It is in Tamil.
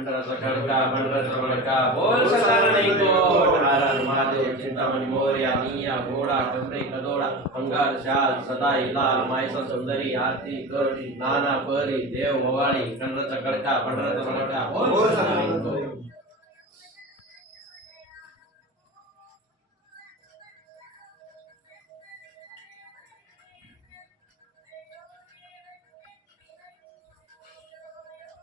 நானா பரி தேவ மொவாளி கண்டரச கடக்கா பண்றத மலக்கா போல் சந்தானி